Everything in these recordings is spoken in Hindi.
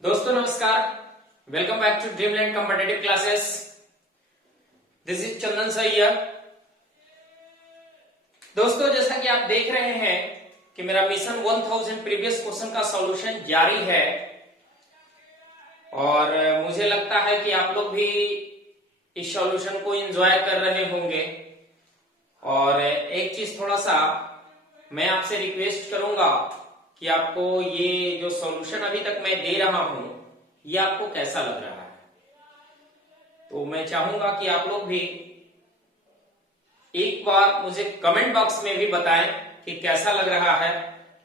दोस्तों नमस्कार, welcome back to Dreamland competitive classes. This is Chandan Saiya. दोस्तों जैसा कि आप देख रहे हैं कि मेरा मिशन 1000 प्रीवियस क्वेश्चन का सॉल्यूशन जारी है और मुझे लगता है कि आप लोग भी इस सॉल्यूशन को एंजॉय कर रहे होंगे। और एक चीज थोड़ा सा मैं आपसे रिक्वेस्ट करूंगा कि आपको ये जो सॉल्यूशन अभी तक मैं दे रहा हूं ये आपको कैसा लग रहा है। तो मैं चाहूंगा कि आप लोग भी एक बार मुझे कमेंट बॉक्स में भी बताएं कि कैसा लग रहा है,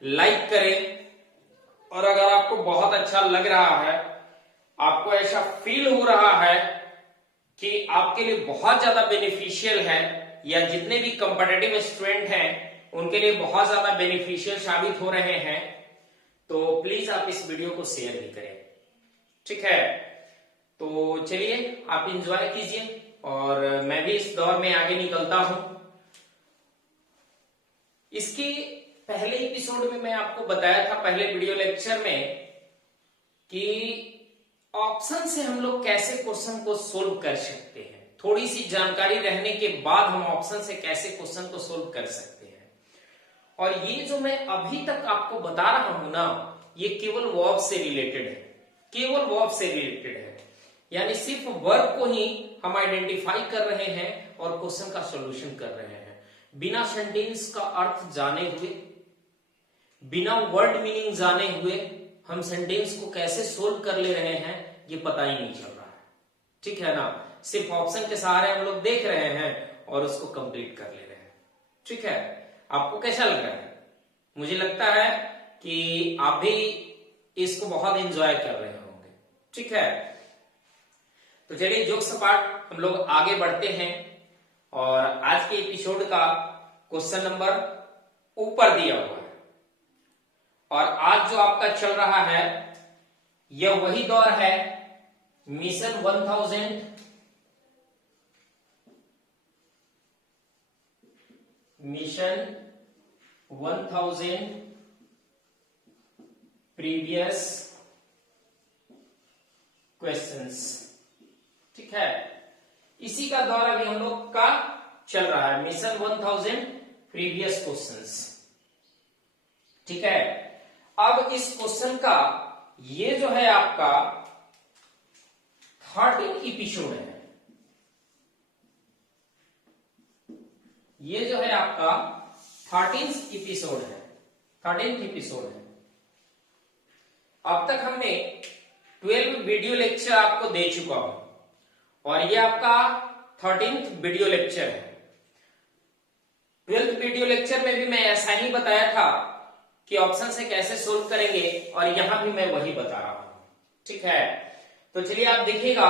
लाइक करें। और अगर आपको बहुत अच्छा लग रहा है, आपको ऐसा फील हो रहा है कि आपके लिए बहुत ज्यादा बेनिफिशियल है या जितने भी कॉम्पिटिटिव स्टूडेंट हैं उनके लिए बहुत ज्यादा बेनिफिशियल साबित हो रहे हैं, तो प्लीज आप इस वीडियो को शेयर भी करें। ठीक है, तो चलिए आप इंजॉय कीजिए और मैं भी इस दौर में आगे निकलता हूं। इसके पहले एपिसोड में मैं आपको बताया था, पहले वीडियो लेक्चर में, कि ऑप्शन से हम लोग कैसे क्वेश्चन को सोल्व कर सकते हैं। थोड़ी सी जानकारी रहने के बाद हम ऑप्शन से कैसे क्वेश्चन को सोल्व कर सकते हैं। और ये जो मैं अभी तक आपको बता रहा हूं ना, ये केवल वर्ब से रिलेटेड है, केवल वर्ब से रिलेटेड है। यानी सिर्फ वर्ब को ही हम आइडेंटिफाई कर रहे हैं और क्वेश्चन का सॉल्यूशन कर रहे हैं, बिना सेंटेंस का अर्थ जाने हुए, बिना वर्ड मीनिंग जाने हुए हम सेंटेंस को कैसे सोल्व कर ले रहे हैं ये पता ही नहीं चल रहा है। ठीक है ना, सिर्फ ऑप्शन के सहारे हम लोग देख रहे हैं और उसको कंप्लीट कर ले रहे हैं। ठीक है, आपको कैसा लग रहा है? मुझे लगता है कि आप भी इसको बहुत एंजॉय कर रहे होंगे। ठीक है, तो चलिए जोक सपाट हम लोग आगे बढ़ते हैं और आज के एपिसोड का क्वेश्चन नंबर ऊपर दिया हुआ है। और आज जो आपका चल रहा है यह वही दौर है, मिशन 1000 प्रीवियस क्वेश्चंस। ठीक है, इसी का दौर अभी हम लोग का चल रहा है, मिशन 1000 प्रीवियस क्वेश्चंस। ठीक है, अब इस क्वेश्चन का ये जो है आपका 13 एपिसोड है। ये जो है आपका 13th एपिसोड है, 13th एपिसोड है। अब तक हमने 12 वीडियो लेक्चर आपको दे चुका हूं और ये आपका 13th वीडियो लेक्चर है। 12th वीडियो लेक्चर में भी मैं ऐसा ही बताया था कि ऑप्शन से कैसे सोल्व करेंगे और यहां भी मैं वही बता रहा हूं। ठीक है, तो चलिए आप देखिएगा,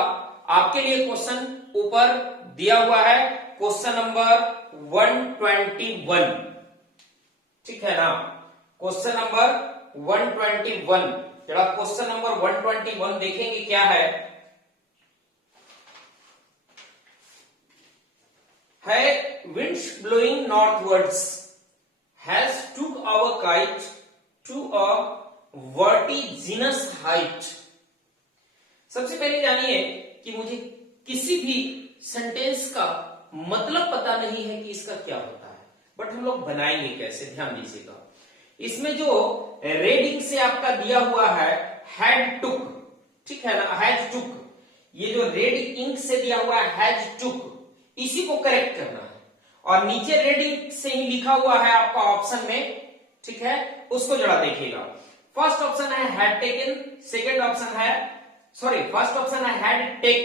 आपके लिए क्वेश्चन ऊपर दिया हुआ है, क्वेश्चन नंबर 121। ठीक है ना, क्वेश्चन नंबर 121। जरा क्वेश्चन नंबर 121 देखेंगे क्या है winds blowing northwards has took our kite to a vertiginous height। सबसे पहले जानिए कि मुझे किसी भी सेंटेंस का मतलब पता नहीं है कि इसका क्या होता है, बट हम लोग बनाएंगे कैसे, ध्यान दीजिएगा। इसमें जो रेड इंक से आपका दिया हुआ है हैड टुक, ठीक है ना, हैज टुक, ये जो रेड इंक से दिया हुआ है हैज टुक, इसी को करेक्ट करना है। और नीचे रेड इंक से ही लिखा हुआ है आपका ऑप्शन में, ठीक है, उसको जरा देखिएगा। फर्स्ट ऑप्शन है हैड टेकन, सेकंड ऑप्शन है, सॉरी, फर्स्ट ऑप्शन है हैड टेक,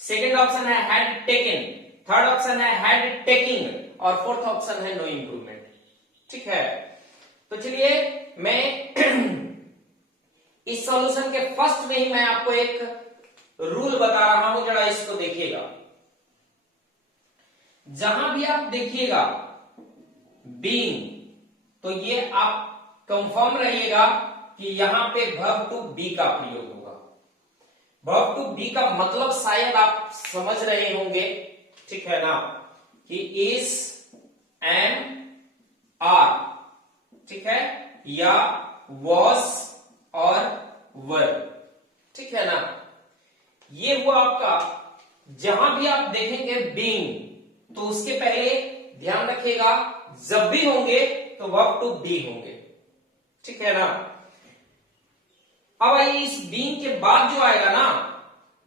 सेकंड ऑप्शन है हैड टेकन, थर्ड ऑप्शन है हैड टेकिंग और फोर्थ ऑप्शन है नो इंप्रूवमेंट। ठीक है, तो चलिए मैं इस सॉल्यूशन के फर्स्ट में ही मैं आपको एक रूल बता रहा हूं, जरा इसको देखिएगा। जहां भी आप देखिएगा बीइंग, तो ये आप कंफर्म रहिएगा कि यहां पे वर्ब टू बी का प्रयोग होगा। वर्ब टू बी का मतलब शायद आप समझ रहे होंगे, ठीक है ना, कि इज एंड आर, ठीक है, या वॉज और वर, ठीक है ना। ये हुआ आपका, जहां भी आप देखेंगे बीइंग तो उसके पहले ध्यान रखिएगा जब भी होंगे तो वर्ब टू बी होंगे, ठीक है ना। अब आइए इस बीइंग के बाद जो आएगा ना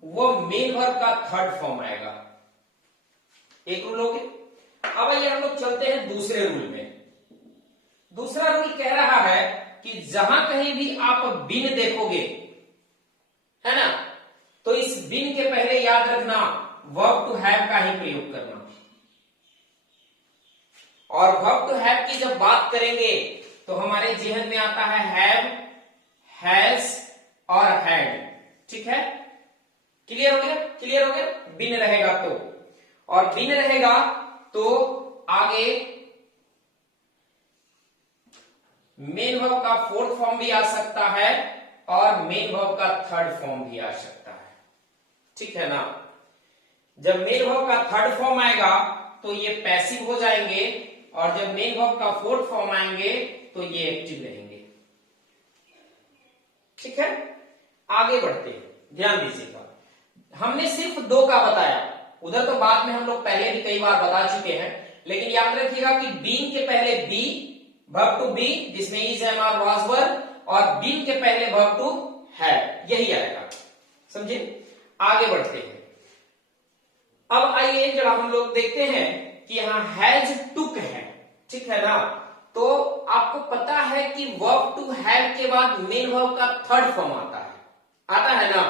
वो मेन वर्ब का थर्ड फॉर्म आएगा। एक रूल हो गया। अब आइए हम लोग चलते हैं दूसरे रूल में। दूसरा रूल कह रहा है कि जहां कहीं भी आप बिन देखोगे, है ना, तो इस बिन के पहले याद रखना वर्ब टू हैव का ही प्रयोग करना। और वर्ब टू हैव की जब बात करेंगे तो हमारे जेहन में आता है हैव, हैज और हैड, ठीक है। क्लियर हो गया, क्लियर हो गया। बिन रहेगा तो, और बिन रहेगा तो आगे मेन वर्ब का फोर्थ फॉर्म भी आ सकता है और मेन वर्ब का थर्ड फॉर्म भी आ सकता है, ठीक है ना। जब मेन वर्ब का थर्ड फॉर्म आएगा तो ये पैसिव हो जाएंगे, और जब मेन वर्ब का फोर्थ फॉर्म आएंगे तो ये एक्टिव रहेंगे, ठीक है। आगे बढ़ते हैं, ध्यान दीजिएगा। हमने सिर्फ दो का बताया, उधर तो बाद में हम लोग पहले भी कई बार बता चुके हैं, लेकिन याद रखिएगा कि बीइंग के पहले बी, वर्ब टू बी जिसमें इज, एम, आर, वाज, वर, और बीइंग के पहले वर्ब टू हैव, यही आएगा, समझे। आगे बढ़ते हैं। अब आइए जरा हम लोग देखते हैं कि यहां हैज टुक है, ठीक है ना। तो आपको पता है कि वर्ब टू हैव के बाद मेन वर्ब का थर्ड फॉर्म आता है ना।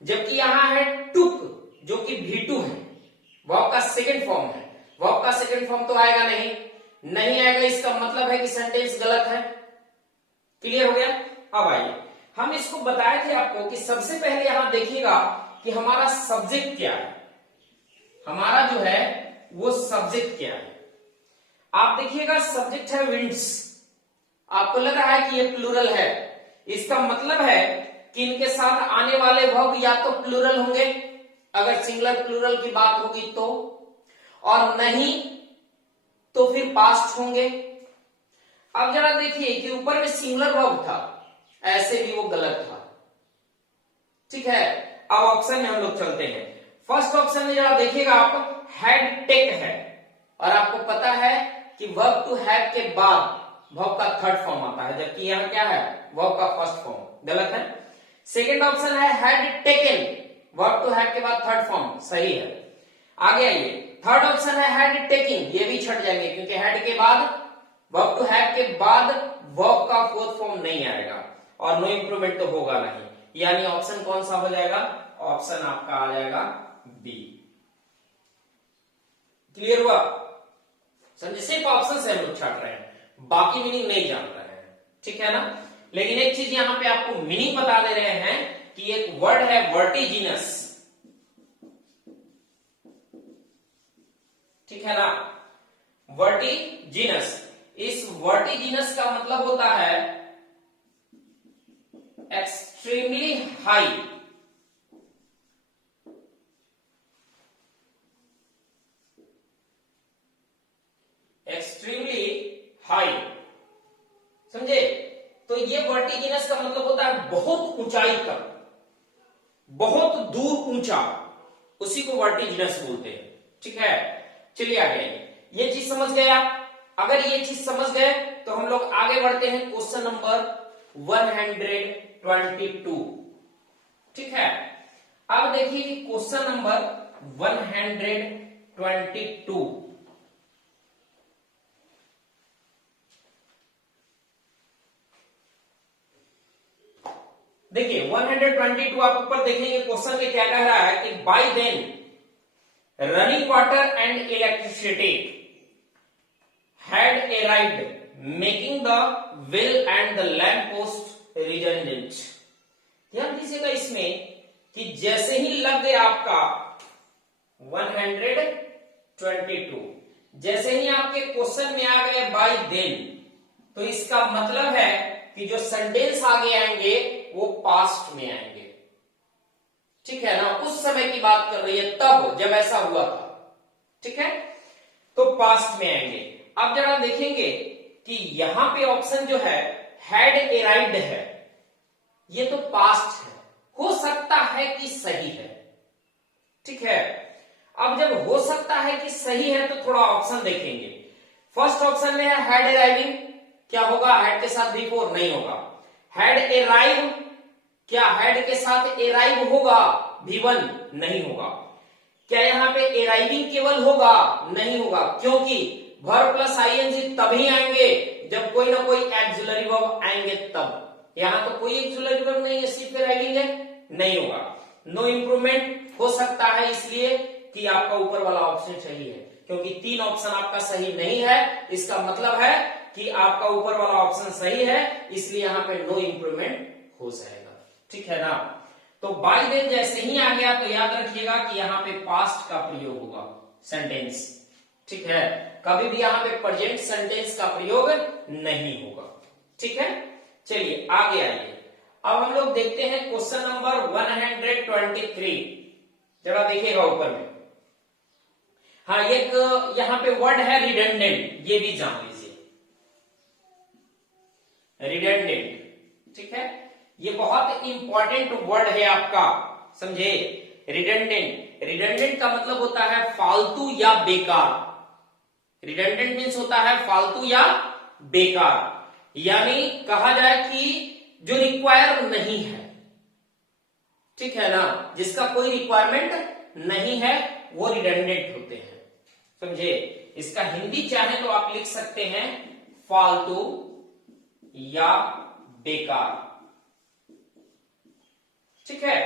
जबकि यहां है टुक जो कि V2 है, वर्ब का सेकंड फॉर्म है। वर्ब का सेकंड फॉर्म तो आएगा नहीं आएगा, इसका मतलब है कि सेंटेंस गलत है। क्लियर हो गया। अब आइए, हम इसको बताए थे आपको कि सबसे पहले यहां देखिएगा कि हमारा सब्जेक्ट क्या है। हमारा जो है वो सब्जेक्ट क्या है, आप देखिएगा सब्जेक्ट है विंड्स। आपको लग रहा है कि ये प्लूरल है, इसका मतलब है कि इनके साथ आने वाले वर्ब या तो प्लूरल होंगे अगर सिंगुलर प्लूरल की बात होगी तो, और नहीं तो फिर पास्ट होंगे। अब जरा देखिए कि ऊपर में सिंगुलर वर्ब था, ऐसे भी वो गलत था, ठीक है। अब ऑप्शन में हम लोग चलते हैं। फर्स्ट ऑप्शन में जरा देखिएगा आप, हैड टेक है, और आपको पता है कि वर्ब टू हैव के बाद वर्ब का थर्ड फॉर्म आता है, जबकि यहां क्या है, वर्ब का फर्स्ट फॉर्म, गलत है। सेकेंड ऑप्शन है had taken, verb to have के बाद थर्ड फॉर्म, सही है। आगे आइए, थर्ड ऑप्शन है हैड टेकिंग, ये भी छट जाएंगे क्योंकि हैड के बाद वर्ब टू हैव के बाद वर्ब का फोर्थ फॉर्म नहीं आएगा, और नो इंप्रूवमेंट तो होगा नहीं, यानी ऑप्शन कौन सा हो जाएगा, ऑप्शन आपका आ जाएगा बी। क्लियर हुआ, समझे। सिर्फ ऑप्शन से हम लोग छाट रहे हैं, बाकी मीनिंग नहीं जान रहे हैं, ठीक है ना। लेकिन एक चीज यहां पे आपको मीनिंग बता दे रहे हैं कि एक वर्ड है वर्टिजिनस, ठीक है ना, वर्टिजिनस। इस वर्टिजिनस का मतलब होता है एक्सट्रीमली हाई, एक्सट्रीमली हाई, समझे। तो ये वर्टिजिनस का मतलब होता है बहुत ऊंचाई तक, बहुत दूर ऊंचा, उसी को वर्टिजिनस बोलते हैं, ठीक है। चलिए आगे, ये चीज समझ गए आप। अगर ये चीज समझ गए तो हम लोग आगे बढ़ते हैं क्वेश्चन नंबर 122, ठीक है। अब देखिए कि क्वेश्चन नंबर 122, देखिए 122 आप ऊपर देखेंगे क्वेश्चन में क्या कह रहा है कि by then running water and electricity had arrived, making the well and the lamp post redundant। ध्यान दीजिएगा इसमें कि जैसे ही लग गया आपका 122, जैसे ही आपके क्वेश्चन में आ गए बाय देन, तो इसका मतलब है कि जो सेंटेंस आगे आएंगे वो पास्ट में आएंगे, ठीक है ना। उस समय की बात कर रही है, तब जब ऐसा हुआ था, ठीक है, तो पास्ट में आएंगे। अब जरा देखेंगे कि यहां पे ऑप्शन जो है हैड अराइव्ड है, ये तो पास्ट है। हो सकता है कि सही है। ठीक है, अब जब हो सकता है कि सही है तो थोड़ा ऑप्शन देखेंगे। फर्स्ट ऑप्शन में है हैड अराइविंग, क्या होगा? हैड के साथ बिफोर नहीं होगा। हैड अराइव, क्या हैड के साथ अराइव होगा? V1 नहीं होगा। क्या यहाँ पे अराइविंग केवल होगा? नहीं होगा, क्योंकि वर्ब प्लस आईएनजी तभी आएंगे जब कोई ना कोई एक्सिलरी वर्ब आएंगे तब। यहां तो कोई एक्सिलरी वर्ब नहीं है, सिर्फ अराइविंग है, नहीं होगा। नो इंप्रूवमेंट हो सकता है, इसलिए कि आपका ऊपर वाला ऑप्शन सही है, क्योंकि 3 ऑप्शन आपका सही नहीं है। इसका मतलब है कि आपका ऊपर वाला ऑप्शन सही है, इसलिए यहां पे नो इंप्रूवमेंट हो जाएगा। ठीक है ना? तो बाय देन जैसे ही आ गया तो याद रखिएगा कि यहाँ पे पास्ट का प्रयोग होगा, सेंटेंस। ठीक है, कभी भी यहाँ पे प्रेजेंट सेंटेंस का प्रयोग नहीं होगा। ठीक है, चलिए आगे आइए। अब हम लोग देखते हैं क्वेश्चन नंबर 123। जरा देखिएगा ऊपर में। हाँ, एक यहाँ पे वर्ड है रिडंडेंट, ये भी जान लीजिए, रिडंडेंट। ठीक है, ये बहुत इंपॉर्टेंट वर्ड है आपका, समझे? रिडंडेंट, रिडंडेंट का मतलब होता है फालतू या बेकार। रिडंडेंट मीन्स होता है फालतू या बेकार, यानी कहा जाए कि जो रिक्वायर नहीं है। ठीक है ना, जिसका कोई रिक्वायरमेंट नहीं है वो रिडंडेंट होते हैं, समझे? इसका हिंदी चाहे तो आप लिख सकते हैं फालतू या बेकार। ठीक है,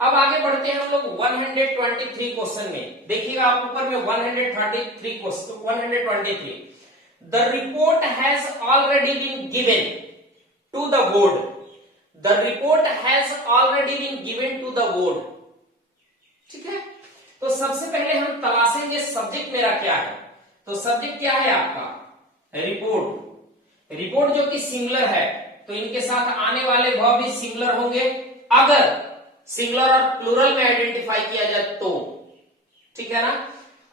अब आगे बढ़ते हैं हम लोग 123 क्वेश्चन में। देखिएगा आप ऊपर में 133 question 123। The report has already been given to the board. The report has already been given to the board. ठीक है, तो सबसे पहले हम तलाशेंगे सब्जेक्ट मेरा क्या है। तो सब्जेक्ट क्या है आपका? रिपोर्ट। रिपोर्ट जो कि सिंगुलर है, तो इनके साथ आने वाले वर्ब भी सिंगुलर होंगे अगर सिंगुलर और प्लूरल में आइडेंटिफाई किया जाए तो। ठीक है ना?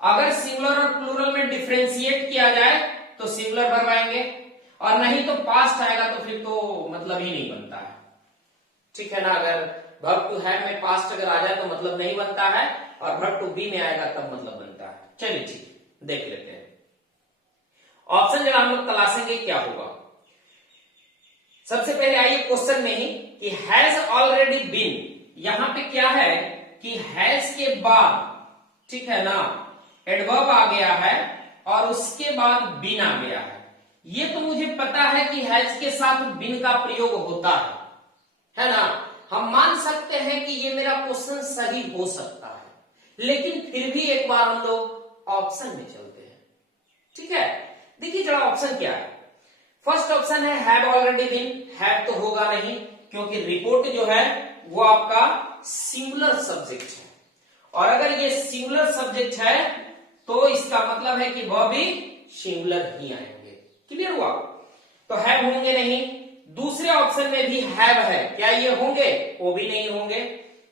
अगर सिंगुलर और प्लूरल में डिफरेंशिएट किया जाए तो सिंगुलर वर्ब आएंगे, और नहीं तो पास्ट आएगा, तो फिर तो मतलब ही नहीं बनता है। ठीक है ना? अगर वर्ब टू हैव में पास्ट अगर आ जाए तो मतलब नहीं बनता है, और वर्ब टू बी में आएगा तब मतलब बनता है। चलिए ठीक, देख लेते हैं ऑप्शन जरा हम लोग तलाशेंगे क्या होगा। सबसे पहले आइए क्वेश्चन में ही कि हैज ऑलरेडी बीन, यहां पे क्या है कि हैज के बाद, ठीक है ना, एडवर्ब आ गया है और उसके बाद बीन आ गया है। ये तो मुझे पता है कि हैज के साथ बीन का प्रयोग होता है ना? हम मान सकते हैं कि ये मेरा क्वेश्चन सही हो सकता है, लेकिन फिर भी एक बार हम लोग ऑप्शन में चलते हैं। ठीक है, देखिए जरा ऑप्शन क्या है। फर्स्ट ऑप्शन है हैव ऑलरेडी बीन। हैव तो होगा नहीं, क्योंकि रिपोर्ट जो है वो आपका सिंगुलर सब्जेक्ट है, और अगर ये सिंगुलर सब्जेक्ट है तो इसका मतलब है कि वह भी सिंगुलर ही आएंगे। क्लियर हुआ? तो हैव होंगे नहीं। दूसरे ऑप्शन में भी हैव है, क्या ये होंगे? वो भी नहीं होंगे,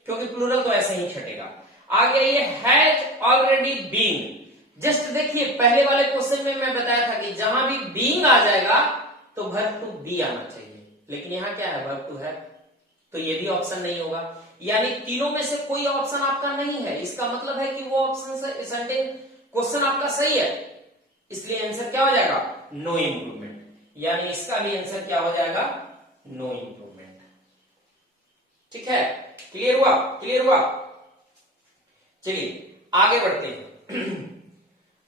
क्योंकि प्लूरल तो ऐसे ही छटेगा। आगे ये हैज ऑलरेडी बीन। जस्ट देखिए, पहले वाले क्वेश्चन में मैं बताया था कि जहां भी बीइंग आ जाएगा तो वर्ब टू बी आना चाहिए, लेकिन यहां क्या है? वर्ब टू है, तो ये भी ऑप्शन नहीं होगा। यानी तीनों में से कोई ऑप्शन आपका नहीं है। इसका मतलब है कि वो ऑप्शन सर्टेन क्वेश्चन आपका सही है, इसलिए आंसर क्या हो जाएगा? No improvement. यानी इसका भी आंसर क्या हो जाएगा? No improvement. ठीक है, क्लियर हुआ? क्लियर हुआ? चलिए आगे बढ़ते हैं।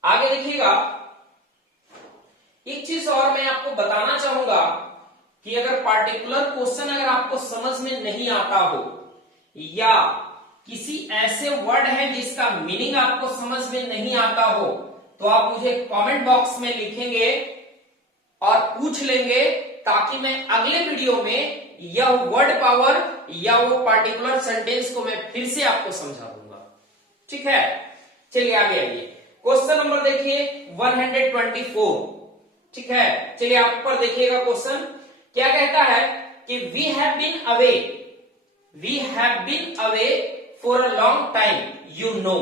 आगे देखिएगा, एक चीज और मैं आपको बताना चाहूंगा कि अगर पार्टिकुलर क्वेश्चन अगर आपको समझ में नहीं आता हो, या किसी ऐसे वर्ड है जिसका मीनिंग आपको समझ में नहीं आता हो, तो आप मुझे कमेंट बॉक्स में लिखेंगे और पूछ लेंगे, ताकि मैं अगले वीडियो में यह वर्ड पावर या वो पार्टिकुलर सेंटेंस को मैं फिर से आपको समझा दूंगा। ठीक है, चलिए आगे आइए। क्वेश्चन नंबर देखिए 124। ठीक है, चलिए आप ऊपर देखिएगा क्वेश्चन क्या कहता है कि we have been away for a long time, you know,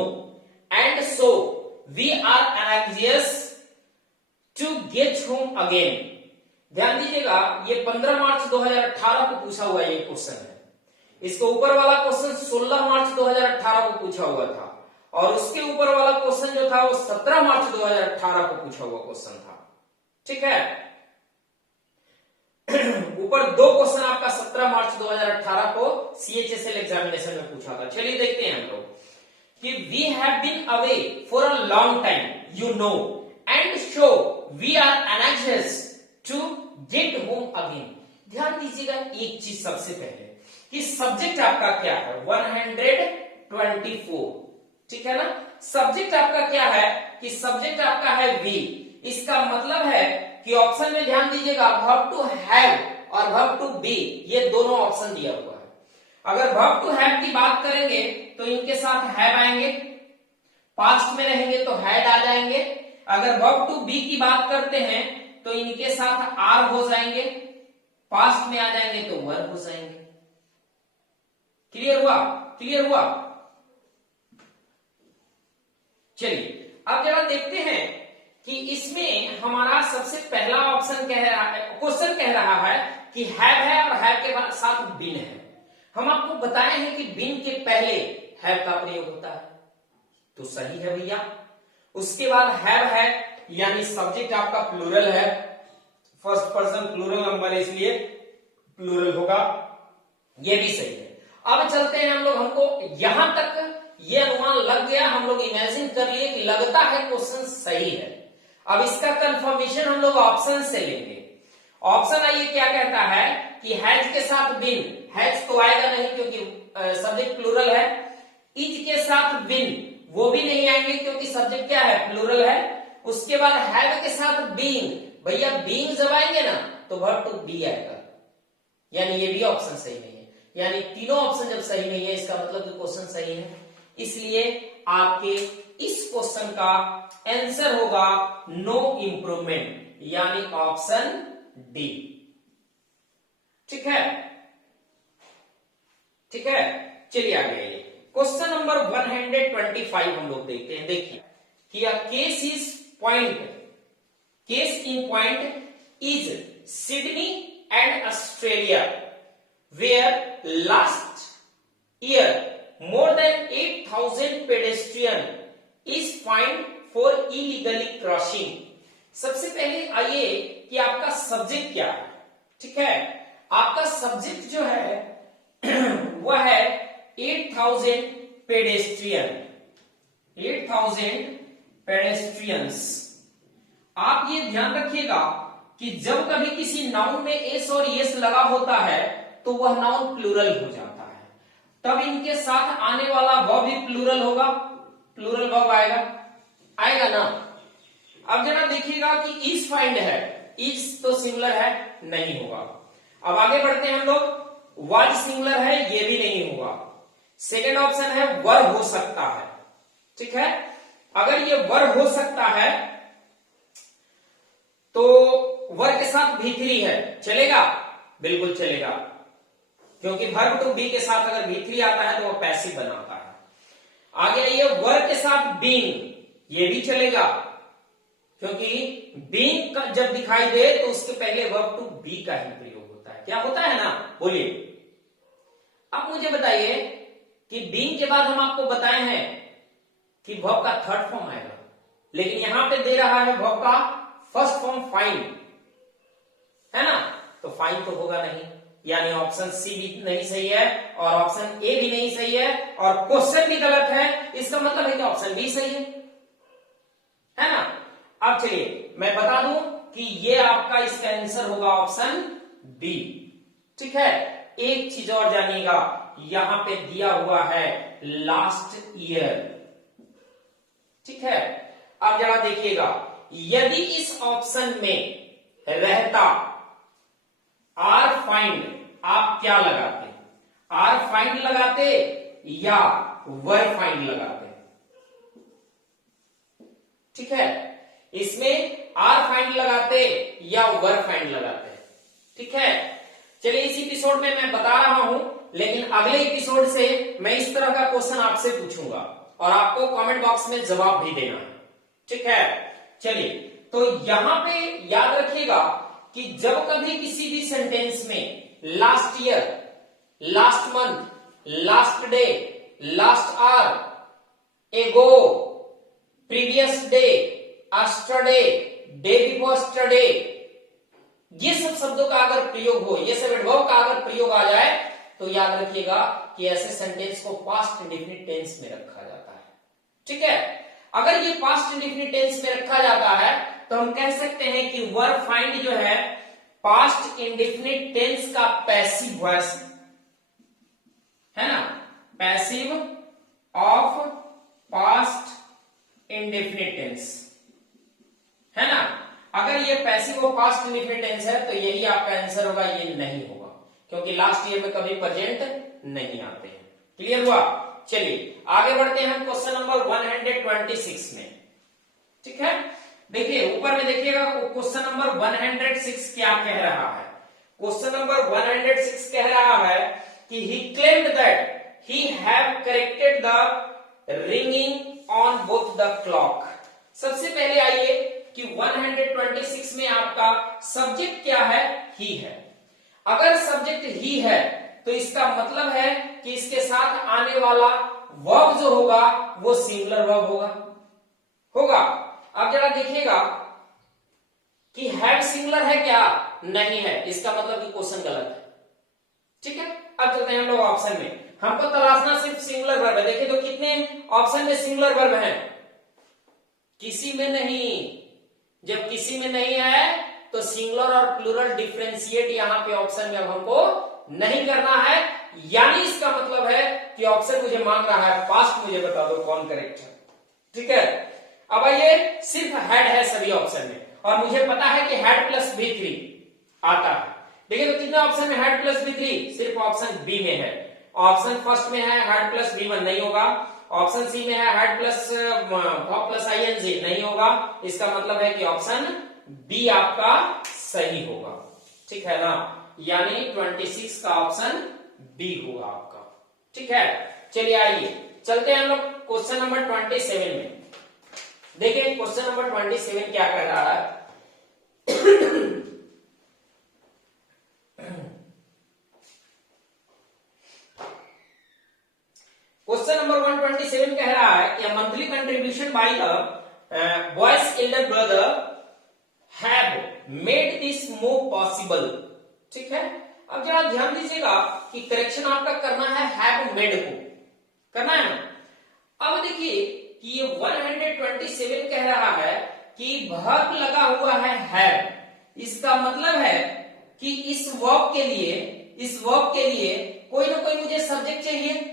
and so we are anxious to get home again. ध्यान दीजिएगा, ये 15 मार्च 2018 को पूछा हुआ ये क्वेश्चन है। इसके ऊपर वाला क्वेश्चन 16 मार्च 2018 को पूछा हुआ था और उसके ऊपर वाला क्वेश्चन जो था वो 17 मार्च 2018 को पूछा हुआ क्वेश्चन था। ठीक है, ऊपर दो क्वेश्चन आपका 17 मार्च 2018 को CHSL एग्जामिनेशन में पूछा था। चलिए देखते हैं हम लोग कि we have been away for a long time you know and so we are anxious to get home again. ध्यान दीजिएगा एक चीज सबसे पहले कि सब्जेक्ट आपका क्या है 124, ठीक है ना। सब्जेक्ट आपका क्या है कि सब्जेक्ट आपका है वी। इसका मतलब है कि ऑप्शन में ध्यान दीजिएगा वर्ब टू हैव और वर्ब टू बी ये दोनों ऑप्शन दिया हुआ है। अगर वर्ब टू हैव की बात करेंगे तो इनके साथ हैव आएंगे, पास्ट में रहेंगे तो हैड आ जाएंगे। अगर वर्ब टू बी की बात करते हैं तो इनके साथ आर हो जाएंगे, पास्ट में आ जाएंगे तो वर हो जाएंगे। क्लियर हुआ? क्लियर हुआ? चलिए अब जरा देखते हैं कि इसमें हमारा सबसे पहला ऑप्शन कह रहा है, क्वेश्चन कह रहा है कि हैव है और हैव के साथ बीन है। हम आपको बताए हैं कि बीन के पहले हैव का प्रयोग होता है, तो सही है भैया। उसके बाद हैव है यानी सब्जेक्ट आपका प्लूरल है, फर्स्ट पर्सन प्लूरल नंबर है इसलिए प्लूरल होगा, ये भी सही है। अब चलते हैं हम लोग, हमको यहां तक ये अनुमान लग गया, हम लोग इमेजिन कर लिए कि लगता है क्वेश्चन सही है। अब इसका कंफर्मेशन हम लोग ऑप्शन से लेंगे। ऑप्शन आइए क्या कहता है कि हैज के साथ बिन, हैज तो आएगा नहीं क्योंकि सब्जेक्ट प्लूरल है। इज के साथ बिन वो भी नहीं आएंगे क्योंकि सब्जेक्ट क्या है प्लूरल है। उसके बाद हैव के साथ बीइंग, भैया बीइंग जब आएंगे ना तो वर्ब टू बी आएगा, यानी ये भी ऑप्शन सही नहीं है। यानी तीनों ऑप्शन जब सही नहीं है इसका मतलब कि क्वेश्चन सही है। इसलिए आपके इस क्वेश्चन का आंसर होगा नो इंप्रूवमेंट, यानी ऑप्शन डी। ठीक है, ठीक है। चलिए आगे क्वेश्चन नंबर 125 हम लोग देखते हैं। देखिए कि a case is point, case in point is Sydney and Australia where last year more than 8,000 pedestrian is fined for illegally crossing। सबसे पहले आइए कि आपका सब्जेक्ट क्या है। ठीक है, आपका सब्जेक्ट जो है वह है 8,000 पेडेस्ट्रियन, 8,000 पेडेस्ट्रियंस। आप ये ध्यान रखिएगा कि जब कभी किसी नाउन में एस और यस लगा होता है तो वह नाउन प्लूरल हो जाता है, तब इनके साथ आने वाला वह भी प्लूरल होगा, प्लूरल वर्ब आएगा, आएगा ना। अब जरा देखिएगा कि इज फाइंड है, इज तो सिंगुलर है, नहीं होगा। अब आगे बढ़ते हैं हम लोग, वाज सिंगुलर है, ये भी नहीं होगा। सेकेंड ऑप्शन है वर हो सकता है। ठीक है, अगर ये वर हो सकता है तो वर के साथ भी3 है, चलेगा? बिल्कुल चलेगा, क्योंकि वर्ब टू बी के साथ अगर भी3 आता है तो वो पैसिव बनाता है। आगे आइए वर्ब के साथ बीइंग, ये भी चलेगा क्योंकि बीइंग जब दिखाई दे तो उसके पहले वर्ब टू बी का ही प्रयोग होता है। क्या होता है ना, बोलिए। अब मुझे बताइए कि बीइंग के बाद हम आपको बताए हैं कि वर्ब का थर्ड फॉर्म आएगा, लेकिन यहां पे दे रहा है वर्ब का फर्स्ट फॉर्म फाइंड, है ना, तो फाइंड तो होगा नहीं, यानी ऑप्शन सी भी नहीं सही है और ऑप्शन ए भी नहीं सही है और क्वेश्चन भी गलत है। इसका मतलब है कि ऑप्शन बी सही है ना। अब चलिए मैं बता दूं कि ये आपका इसका आंसर होगा ऑप्शन बी। ठीक है, एक चीज और जानिएगा, यहां पे दिया हुआ है लास्ट ईयर। ठीक है, अब जरा देखिएगा, यदि इस ऑप्शन में रहता आर फाइंड, आप क्या लगाते? आर फाइंड लगाते या वर फाइंड लगाते? ठीक है, इसमें आर फाइंड लगाते या वर फाइंड लगाते? ठीक है, चलिए इस एपिसोड में मैं बता रहा हूं, लेकिन अगले एपिसोड से मैं इस तरह का क्वेश्चन आपसे पूछूंगा और आपको कमेंट बॉक्स में जवाब भी देना है। ठीक है, चलिए तो यहां पे याद रखिएगा कि जब कभी किसी भी सेंटेंस में last year, last month last day, last hour, एगो, प्रीवियस डे, अस्टरडे, डे बिफोर स्टरडे, ये सब शब्दों का अगर प्रयोग हो, ये सब एडवर्ब का अगर प्रयोग आ जाए तो याद रखिएगा कि ऐसे सेंटेंस को पास्ट इंडेफिनिट टेंस में रखा जाता है। ठीक है, अगर ये पास्ट इंडेफिनिट टेंस में रखा जाता है तो हम कह सकते हैं कि वर्ब फाइंड जो है पास्ट इंडेफिनिट टेंस का पैसिव वॉइस है ना, passive of past indefinite tense है ना। अगर ये passive of past indefinite tense है तो यही आपका आंसर होगा, ये नहीं होगा क्योंकि लास्ट ईयर में कभी प्रेजेंट नहीं आते हैं। क्लियर हुआ? चलिए आगे बढ़ते हैं क्वेश्चन नंबर 126 में। ठीक है, देखिए ऊपर में देखिएगा क्वेश्चन नंबर 106 क्या कह रहा है। क्वेश्चन नंबर 106 कह रहा है कि he claimed that he have corrected the ringing on both the clock. सबसे पहले आइए कि 126 में आपका सब्जेक्ट क्या है? ही है। अगर सब्जेक्ट ही है तो इसका मतलब है कि इसके साथ आने वाला वर्ब जो होगा वो सिंगुलर वर्ब होगा। अब जरा देखिएगा कि हैव सिंगुलर है क्या? नहीं है, इसका मतलब कि क्वेश्चन गलत है। ठीक है, अब चलते हैं हम लोग ऑप्शन में। हमको तलाशना सिर्फ सिंगुलर वर्ब है। देखिए तो कितने ऑप्शन में सिंगुलर वर्ब है? किसी में नहीं। जब किसी में नहीं है तो सिंगुलर और प्लूरल डिफरेंशिएट यहां पे ऑप्शन में अब हमको नहीं करना है, यानी इसका मतलब है कि ऑप्शन मुझे मांग रहा है फास्ट मुझे बता दो कौन करेक्ट है। ठीक है, अब ये सिर्फ हेड है सभी ऑप्शन में और मुझे पता है कि हेड प्लस V3 आता है। देखिए तो कितने ऑप्शन में हेड प्लस V3? सिर्फ ऑप्शन बी में है। ऑप्शन फर्स्ट में है हेड प्लस V1 नहीं होगा। ऑप्शन सी में है हेड प्लस ING नहीं होगा। इसका मतलब है कि ऑप्शन बी आपका सही होगा। ठीक है ना, यानी 26 का ऑप्शन बी होगा आपका। ठीक है, चलिए आइए चलते हैं हम लोग क्वेश्चन नंबर 27 में। देखिए क्वेश्चन नंबर 27 क्या कह रहा है। क्वेश्चन नंबर 127 कह रहा है कि monthly contribution by the boys Elder brother have made this move possible. ठीक है, अब जरा ध्यान दीजिएगा कि करेक्शन आपका करना है हैव मेड को करना है ना। अब देखिए कि ये 127 कह रहा है कि वर्ब लगा हुआ है हैव। इसका मतलब है कि इस वर्ब के लिए कोई ना कोई मुझे सब्जेक्ट चाहिए।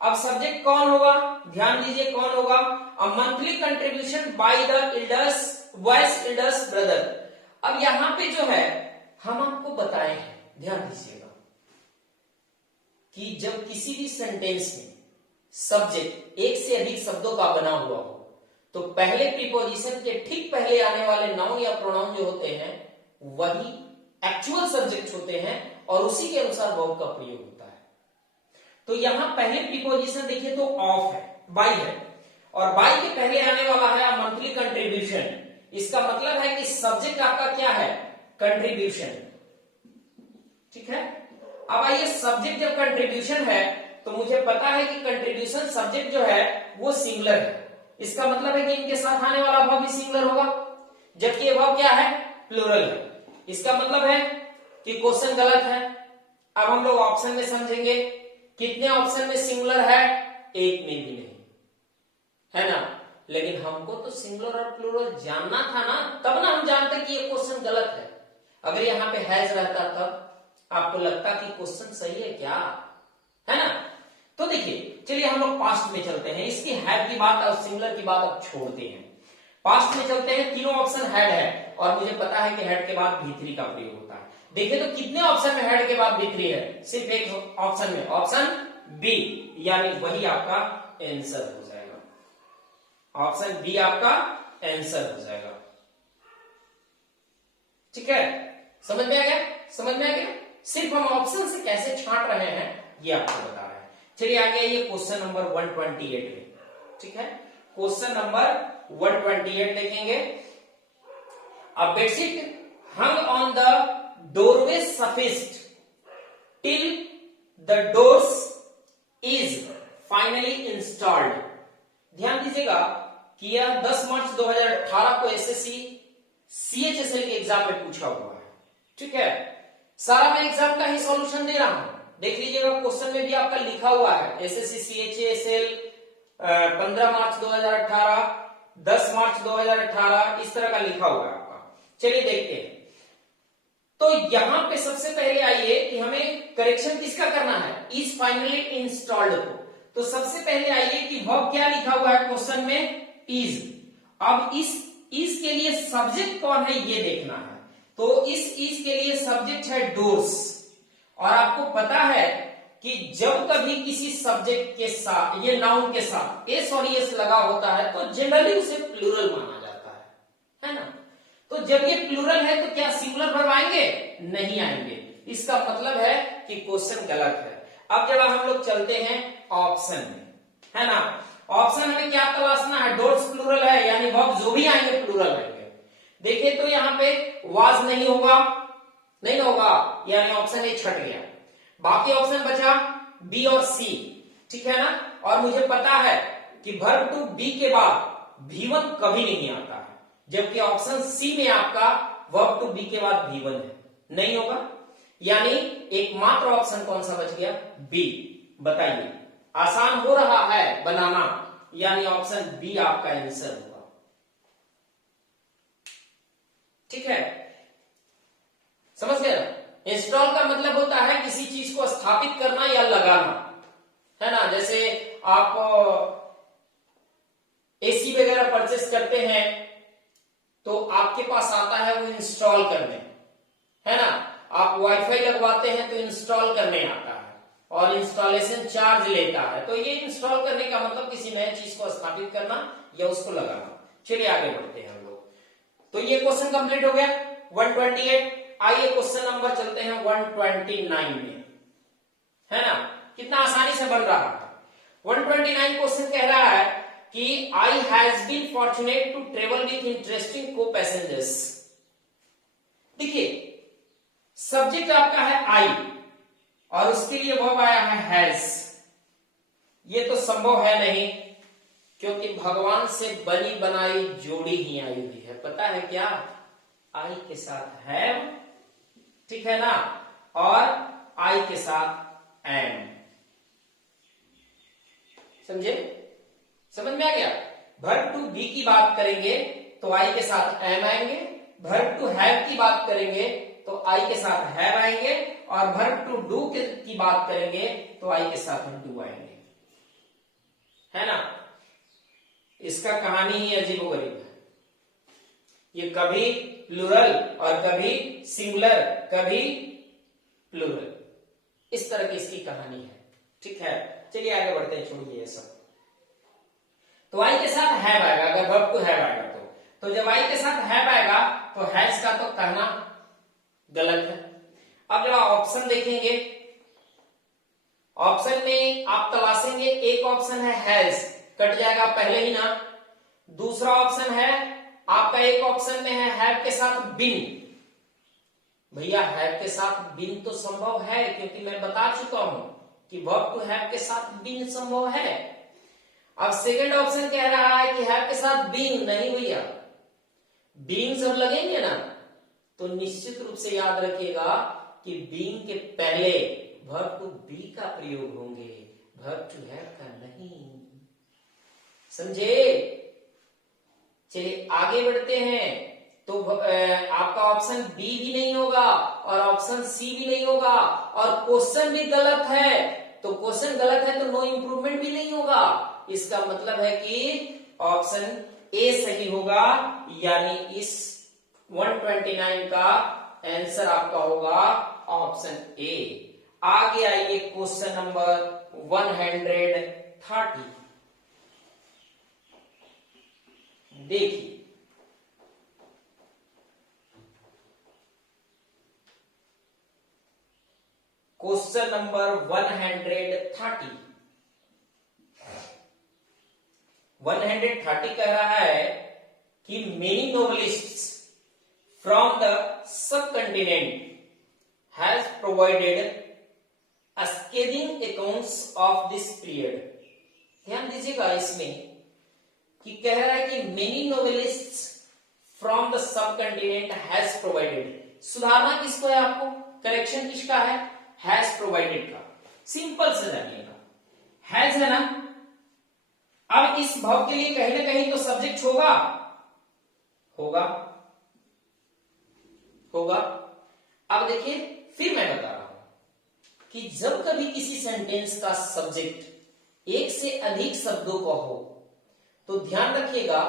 अब सब्जेक्ट कौन होगा? ध्यान दीजिए कौन होगा? A monthly contribution by the elders boys elders brother. अब यहां पे जो है हम आपको बताए हैं, ध्यान दीजिएगा कि जब किसी भी सेंटेंस में सब्जेक्ट एक से अधिक शब्दों का बना हुआ हो तो पहले प्रीपोजिशन के ठीक पहले आने वाले नाउन या प्रोनाउन जो होते हैं वही एक्चुअल सब्जेक्ट होते हैं और उसी के अनुसार वर्ब का प्रयोग होता है। तो यहां पहले प्रीपोजिशन देखिए तो ऑफ है, बाय है, और बाय के पहले आने वाला है मंथली कंट्रीब्यूशन। इसका मतलब है कि सब्जेक्ट आपका क्या है? कंट्रीब्यूशन। ठीक है, अब आइए सब्जेक्ट जब कंट्रीब्यूशन है तो मुझे पता है कि कंट्रीब्यूशन सब्जेक्ट जो है वो सिंगुलर है। इसका मतलब है कि इनके साथ आने वाला वर्ब भी सिंगुलर होगा, जबकि ये वर्ब क्या है? प्लूरल है। इसका मतलब है कि क्वेश्चन गलत है। अब हम लोग ऑप्शन में समझेंगे, कितने ऑप्शन में सिंगुलर है? एक में भी नहीं है ना। लेकिन हमको तो सिंगुलर और प्लूरल जानना था ना, तब ना हम जानते कि ये क्वेश्चन गलत है। अगर यहाँ पे हैज रहता तब आपको लगता कि क्वेश्चन सही है क्या, है ना। तो देखिए चलिए हम लोग पास्ट में चलते हैं। इसकी हैव की बात और सिंगुलर की बात अब छोड़ते हैं, पास्ट में चलते हैं। तीनों ऑप्शन हैड है और मुझे पता है कि हैड के बाद V3 का प्रयोग होता है। देखिए तो कितने ऑप्शन में हेड के बाद V3 है? सिर्फ एक ऑप्शन में, ऑप्शन बी, यानी वही आपका आंसर हो जाएगा। ऑप्शन बी आपका आंसर हो जाएगा। ठीक है, समझ में आ गया? समझ में आ गया? सिर्फ हम ऑप्शन से कैसे छांट रहे हैं ये आपको बता रहे हैं। चलिए आगे ये क्वेश्चन नंबर 128 में। ठीक है, क्वेश्चन नंबर 128 देखेंगे। A bedsheet hung on the doorway sufficed till the doors finally installed. ध्यान दीजिएगा कि यह 10 मार्च 2018 को एसएससी सीएचएसएल के एग्जाम में पूछा हुआ है। ठीक है, सारा मैं एग्जाम का ही सॉल्यूशन दे रहा हूं। देख लीजिएगा क्वेश्चन में भी आपका लिखा हुआ है एसएससी सीएचएसएल 15 मार्च 2018, 10 मार्च 2018, इस तरह का लिखा हुआ है आपका। चलिए देखते हैं। तो यहां पे सबसे पहले आइए कि हमें करेक्शन किसका करना है, इज फाइनली इंस्टॉल्ड को। तो सबसे पहले आइए कि वर्ब क्या लिखा हुआ है क्वेश्चन में, इज। अब इस के लिए सब्जेक्ट कौन है ये देखना है। तो इस के लिए सब्जेक्ट है डोर्स। और आपको पता है कि जब कभी किसी सब्जेक्ट के साथ, ये नाउन के साथ एस और एस लगा होता है तो जनरली उसे प्लूरल माना जाता है ना। तो जब ये प्लूरल है तो क्या सिंगुलर वर्ब आएंगे? नहीं आएंगे। इसका मतलब है कि क्वेश्चन गलत है। अब जब हम लोग चलते हैं ऑप्शन में, है ना। ऑप्शन में क्या तलाशना है, डोर्स प्लूरल है, यानी वर्ब जो भी आएंगे प्लूरल आएंगे। देखिए तो यहाँ पे वाज नहीं होगा, नहीं होगा, यानी ऑप्शन ए छट गया। बाकी ऑप्शन बचा बी और सी, ठीक है ना। और मुझे पता है कि वर्ब टू बी के बाद V1 कभी नहीं आता है, जबकि ऑप्शन सी में आपका वर्ब टू बी के बाद V1 है, नहीं होगा। यानी एकमात्र ऑप्शन कौन सा बच गया, बी। बताइए, आसान हो रहा है बनाना, यानी ऑप्शन बी आपका आंसर होगा। ठीक है, समझ गए ना। इंस्टॉल का मतलब होता है किसी चीज को स्थापित करना या लगाना, है ना। जैसे आप एसी वगैरह परचेस करते हैं तो आपके पास आता है वो इंस्टॉल करने, है ना। आप वाईफाई लगवाते हैं तो इंस्टॉल करने आता है और इंस्टॉलेशन चार्ज लेता है। तो ये इंस्टॉल करने का मतलब किसी नए चीज को स्थापित करना या उसको लगाना। चलिए आगे बढ़ते हैं हम लोग। तो ये क्वेश्चन कंप्लीट हो गया 128। आइए क्वेश्चन नंबर चलते हैं 129 में, है ना। कितना आसानी से बन रहा है। 129 क्वेश्चन कह रहा है कि I has been fortunate to travel with interesting co passengers. देखिए सब्जेक्ट आपका है आई और उसके लिए वर्ब आया है हैज। ये तो संभव है नहीं, क्योंकि भगवान से बनी बनाई जोड़ी ही आई हुई है। पता है क्या, आई के साथ हैव, ठीक है ना, और आई के साथ एम। समझे, समझ में आ गया। वर्ब टू बी की बात करेंगे तो आई के साथ एम आएंगे, वर्ब टू हैव की बात करेंगे तो आई के साथ हैव आएंगे, और वर्ब टू डू की बात करेंगे तो आई के साथ डू आएंगे, है ना। इसका कहानी ही अजीबोगरीब है। ये कभी प्लूरल और कभी सिंगुलर, कभी प्लूरल, इस तरह की इसकी कहानी है। ठीक है, चलिए आगे बढ़ते हैं, छोड़िए ये सब। तो आई के साथ हैव आएगा, अगर वर्ब टू हैव आएगा तो जब आई के साथ हैव आएगा तो हैज का तो कहना गलत है। अब जब आप ऑप्शन देखेंगे, ऑप्शन में आप तलाशेंगे, एक ऑप्शन है हैज, कट जाएगा पहले ही ना। दूसरा ऑप्शन है आपका, एक ऑप्शन में है हैव के साथ बीन। भैया हैव के साथ बीन तो संभव है, क्योंकि मैं बता चुका हूं कि वर्ब टू हैव के साथ बीन संभव है। अब सेकंड ऑप्शन कह रहा है कि हैव के साथ बीन नहीं भैया, बीइंग जब लगेंगे ना तो निश्चित रूप से याद रखिएगा कि बीइंग के पहले वर्ब टू बी का प्रयोग होंगे, वर्ब टू हैव का नहीं। समझे। चलिए आगे बढ़ते हैं। तो आपका ऑप्शन बी भी नहीं होगा और ऑप्शन सी भी नहीं होगा, और क्वेश्चन भी गलत है। तो क्वेश्चन गलत है तो नो इंप्रूवमेंट भी नहीं होगा। इसका मतलब है कि ऑप्शन ए सही होगा, यानी इस 129 का आंसर आपका होगा ऑप्शन ए। आगे आइए क्वेश्चन नंबर 130। देखिए क्वेश्चन नंबर 130। 130 कह रहा है कि many novelists from the subcontinent has provided scathing accounts of this period. ध्यान दीजिएगा इसमें कि कह रहा है कि many novelists from the subcontinent has provided. सुधारना किसको है आपको, करेक्शन किसका है, हैज प्रोवाइडेड का। सिंपल से जानिएगा, हैज है ना। अब इस वर्ब के लिए कहीं ना कहीं तो सब्जेक्ट होगा होगा होगा। अब देखिए फिर मैं बता रहा हूं कि जब कभी किसी सेंटेंस का सब्जेक्ट एक से अधिक शब्दों का हो तो ध्यान रखिएगा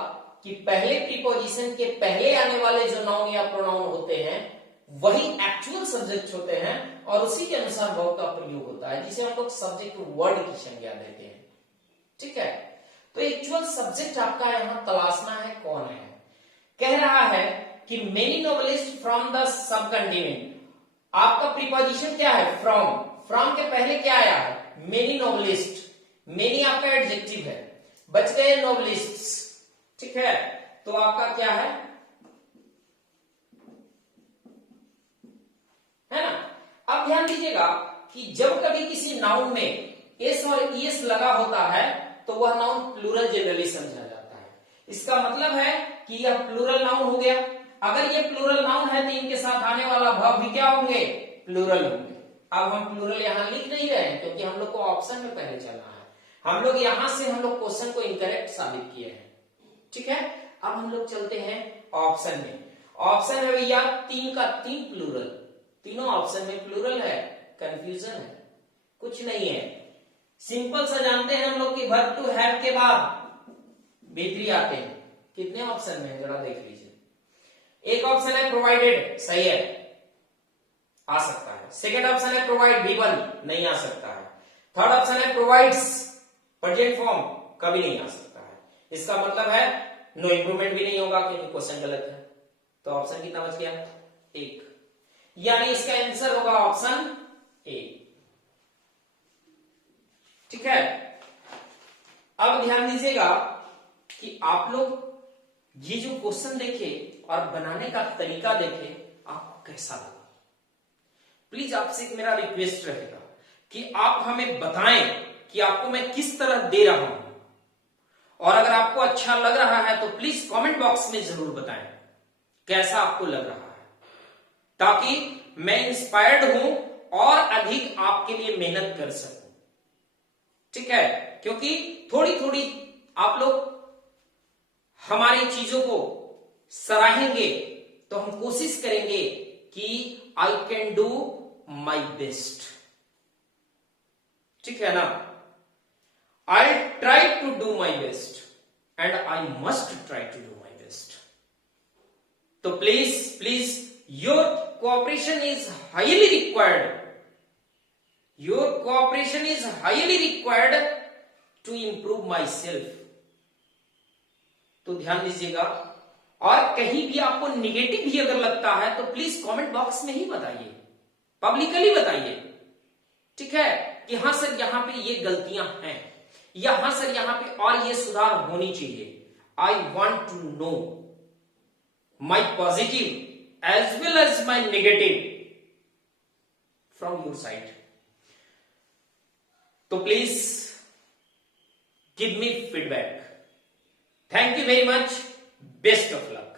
कि पहले प्रीपोजिशन के पहले आने वाले जो नाउन या प्रोनाउन होते हैं वही एक्चुअल सब्जेक्ट होते हैं और उसी के अनुसार वर्ब का प्रयोग होता है, जिसे हम लोग सब्जेक्ट वर्ड की संज्ञा देते हैं। ठीक है, तो एक्चुअल सब्जेक्ट आपका यहां तलाशना है कौन है। कह रहा है कि मेनी नोवेलिस्ट फ्रॉम द सब कंटिनेंट। आपका प्रीपोजिशन क्या है, फ्रॉम। फ्रॉम के पहले क्या आया है, मेनी नोवेलिस्ट। मेनी आपका एडजेक्टिव है, बच गए नोवेलिस्ट्स। ठीक है, तो आपका क्या है ना। अब ध्यान दीजिएगा कि जब कभी किसी नाउन में एस और ईएस लगा होता है तो वह नाउन प्लूरल जनरली समझा जाता है। इसका मतलब है कि यह प्लूरल नाउन हो गया। अगर ये प्लूरल नाउन है तो इनके साथ आने वाला वर्ब भी क्या होंगे, प्लूरल होंगे। अब हम प्लूरल यहां लिख नहीं रहे हैं क्योंकि हम लोग को ऑप्शन में पहले चलना है। हम लोग यहां से हम लोग क्वेश्चन को इनकरेक्ट साबित किए हैं। ठीक है, अब हम लोग चलते हैं ऑप्शन में। ऑप्शन है भैया 3 का 3 प्लूरल, तीनों ऑप्शन में प्लूरल है। कंफ्यूजन है कुछ नहीं है, सिंपल सा जानते हैं हम लोग कि वर्ब टू हैव के बाद B3 आते हैं। कितने ऑप्शन में जरा देख लीजिए। एक ऑप्शन है प्रोवाइडेड, सही है, आ सकता है। सेकेंड ऑप्शन है प्रोवाइड, B1 नहीं आ सकता है। थर्ड ऑप्शन है प्रोवाइड्स, प्रेजेंट फॉर्म, कभी नहीं आ सकता है। इसका मतलब है नो इंप्रूवमेंट भी नहीं होगा क्योंकि क्वेश्चन गलत है। तो ऑप्शन कितना बच गया, 1, यानी इसका आंसर होगा ऑप्शन ए। ठीक है, अब ध्यान दीजिएगा कि आप लोग ये जो क्वेश्चन देखे और बनाने का तरीका देखे आपको कैसा लगा। प्लीज आपसे एक मेरा रिक्वेस्ट रहेगा कि आप हमें बताएं कि आपको मैं किस तरह दे रहा हूं, और अगर आपको अच्छा लग रहा है तो प्लीज कमेंट बॉक्स में जरूर बताएं कैसा आपको लग रहा है, ताकि मैं इंस्पायर्ड हूं और अधिक आपके लिए मेहनत कर सकूं। ठीक है, क्योंकि थोड़ी थोड़ी आप लोग हमारी चीजों को सराहेंगे तो हम कोशिश करेंगे कि I can do my best. ठीक है ना, I try to do my best and I must try to do my best. तो please please your cooperation is highly required. Your cooperation is highly required to improve myself. तो ध्यान दीजिएगा, और कहीं भी आपको निगेटिव भी अगर लगता है तो प्लीज कमेंट बॉक्स में ही बताइए, पब्लिकली बताइए। ठीक है, कि हां सर यहां पे ये गलतियां हैं, या हां सर यहां पे और ये सुधार होनी चाहिए। I want to know my positive as well as my negative from your side. तो please give me feedback. Thank you very much, best of luck.